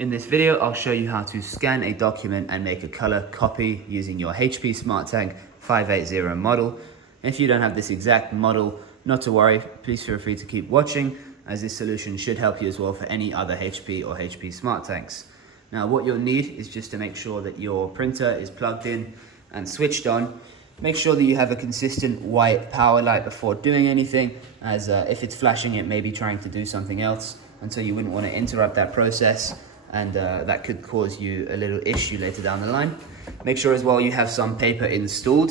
In this video, I'll show you how to scan a document and make a color copy using your HP SmartTank 580 model. If you don't have this exact model, not to worry, please feel free to keep watching, as this solution should help you as well for any other HP or HP SmartTanks. Now what you'll need is just to make sure that your printer is plugged in and switched on. Make sure that you have a consistent white power light before doing anything, as if it's flashing it may be trying to do something else, and so you wouldn't want to interrupt that process, and that could cause you a little issue later down the line. Make sure as well you have some paper installed.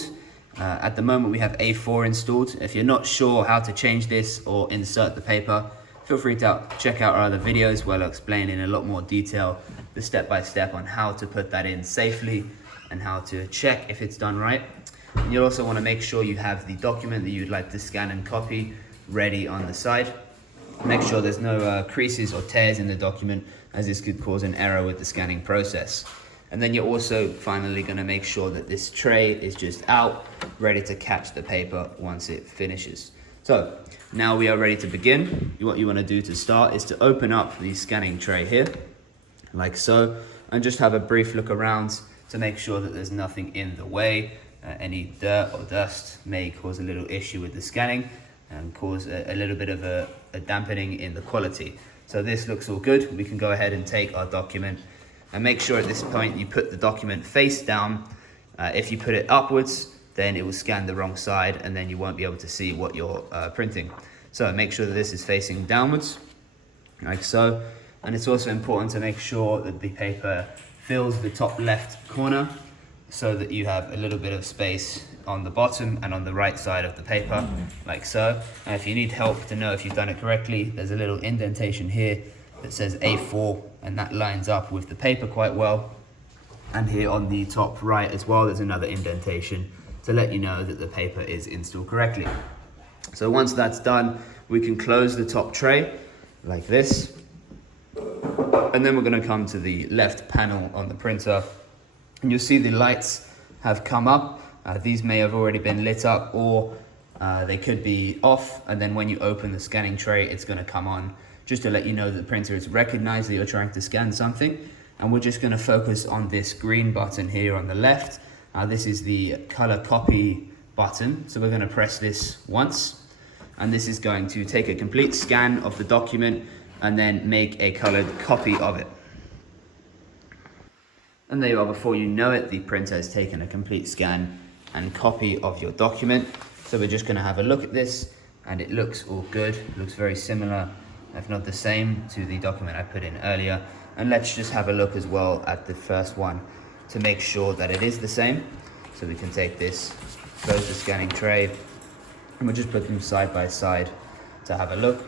At the moment we have A4 installed. If you're not sure how to change this or insert the paper, feel free to check out our other videos where I'll explain in a lot more detail the step-by-step on how to put that in safely and how to check if it's done right. And you'll also want to make sure you have the document that you'd like to scan and copy ready on the side. Make sure there's no creases or tears in the document, as this could cause an error with the scanning process. And then you're also finally going to make sure that this tray is just out, ready to catch the paper once it finishes. So now we are ready to begin. What you want to do to start is to open up the scanning tray here, like so, and just have a brief look around to make sure that there's nothing in the way. Any dirt or dust may cause a little issue with the scanning and cause a little bit of a dampening in the quality. So this looks all good. We can go ahead and take our document and make sure at this point you put the document face down. If you put it upwards, then it will scan the wrong side and then you won't be able to see what you're printing. So make sure that this is facing downwards, like so. And it's also important to make sure that the paper fills the top left corner so that you have a little bit of space on the bottom and on the right side of the paper, like so. And if you need help to know if you've done it correctly, there's a little indentation here that says A4, and that lines up with the paper quite well. And here on the top right as well, there's another indentation to let you know that the paper is installed correctly. So once that's done, we can close the top tray like this. And then we're going to come to the left panel on the printer, and you'll see the lights have come up. These may have already been lit up, or they could be off, and then when you open the scanning tray, it's going to come on, just to let you know that the printer has recognized that you're trying to scan something. And we're just going to focus on this green button here on the left. This is the color copy button, so we're going to press this once, and this is going to take a complete scan of the document and then make a colored copy of it. And there you are. Before you know it, the printer has taken a complete scan and copy of your document. So we're just going to have a look at this, and it looks all good. It looks very similar, if not the same, to the document I put in earlier. And let's just have a look as well at the first one to make sure that it is the same. So we can take this, close the scanning tray, and we'll just put them side by side to have a look.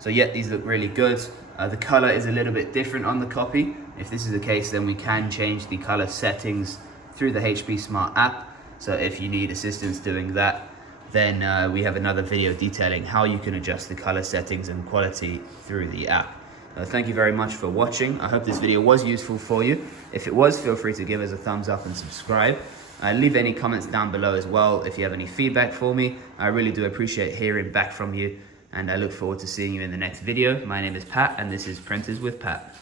So yeah, these look really good. The color is a little bit different on the copy. If this is the case, then we can change the color settings through the HP Smart app. So if you need assistance doing that, then we have another video detailing how you can adjust the color settings and quality through the app. Thank you very much for watching. I hope this video was useful for you. If it was, feel free to give us a thumbs up and subscribe. Leave any comments down below as well if you have any feedback for me. I really do appreciate hearing back from you, and I look forward to seeing you in the next video. My name is Pat, and this is Printers with Pat.